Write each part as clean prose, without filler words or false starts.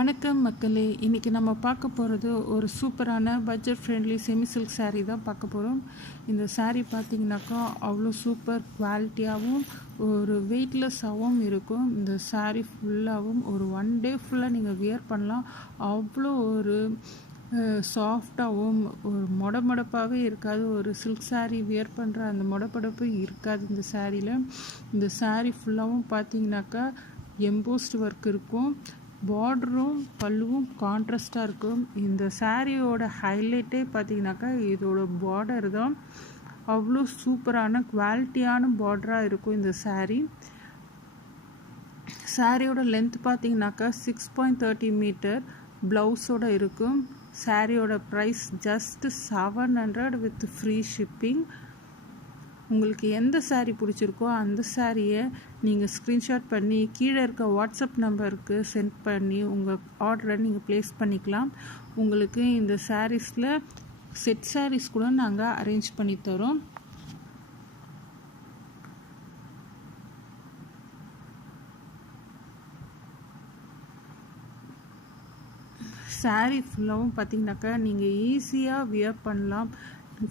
வணக்கம் மக்களே, இன்றைக்கி நம்ம பார்க்க போகிறது ஒரு சூப்பரான budget friendly semi silk saree தான் பார்க்க போகிறோம். இந்த saree பார்த்திங்கனாக்கா அவ்வளோ சூப்பர் குவாலிட்டியாகவும் ஒரு வெயிட்லெஸ்ஸாகவும் இருக்கும். இந்த saree ஃபுல்லாகவும் ஒரு 1 day ஃபுல்லாக நீங்கள் வியர் பண்ணலாம். அவ்வளோ ஒரு சாஃப்டாகவும் ஒரு மொடமொடப்பாகவே இருக்காது. ஒரு சில்க் saree வியர் பண்ணுற அந்த மொடப்பொடப்பு இருக்காது இந்த சாரியில். இந்த saree ஃபுல்லாகவும் பார்த்திங்கனாக்கா எம்போஸ்ட் ஒர்க் இருக்கும். பார்டரும் பல்லுவும் கான்ட்ராஸ்டாக இருக்கும். இந்த சாரியோட ஹைலைட்டே பார்த்தீங்கன்னாக்கா இதோட பார்டர் தான். அவ்வளோ சூப்பரான குவாலிட்டியான பார்டராக இருக்கும் இந்த சாரியோட லென்த் பார்த்தீங்கன்னாக்கா 6.30 மீட்டர் ப்ளவுஸோடு இருக்கும். சாரியோட price just 700 with free shipping. உங்களுக்கு எந்த saree பிடிச்சிருக்கோ அந்த சாரியை நீங்கள் ஸ்க்ரீன்ஷாட் பண்ணி கீழே இருக்க வாட்ஸ்அப் நம்பருக்கு சென்ட் பண்ணி உங்கள் ஆர்டரை நீங்கள் ப்ளேஸ் பண்ணிக்கலாம். உங்களுக்கு இந்த சாரீஸில் செட் sarees கூட நாங்கள் அரேஞ்ச் பண்ணி தரோம். saree ஃபுல்லாகவும் பார்த்தீங்கன்னாக்கா நீங்கள் ஈஸியாக வியர் பண்ணலாம்.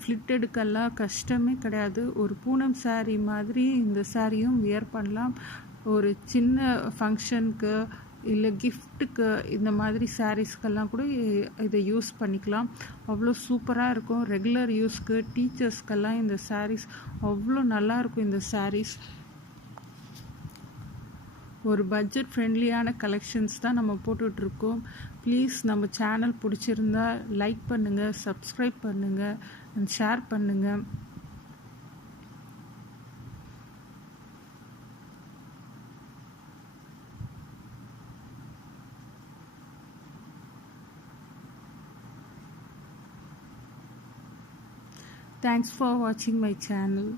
ஃப்ளிட் எடுக்கலாம் கஷ்டமே கிடையாது. ஒரு பூனம் saree மாதிரி இந்த சாரியும் வியர் பண்ணலாம். ஒரு சின்ன ஃபங்க்ஷனுக்கு இல்லை கிஃப்ட்டுக்கு இந்த மாதிரி சாரீஸ்க்கெல்லாம் கூட இதை யூஸ் பண்ணிக்கலாம். அவ்வளோ சூப்பராக இருக்கும். ரெகுலர் யூஸ்க்கு டீச்சர்ஸ்க்கெல்லாம் இந்த sarees அவ்வளோ நல்லாயிருக்கும். இந்த sarees ஒரு பட்ஜெட் ஃப்ரெண்ட்லியான கலெக்ஷன்ஸ் தான் நம்ம போட்டுட்ருக்கோம். ப்ளீஸ் நம்ம சேனல் பிடிச்சிருந்தா லைக் பண்ணுங்கள், சப்ஸ்கிரைப் பண்ணுங்கள் அண்ட் ஷேர் பண்ணுங்கள். Thanks for watching my channel.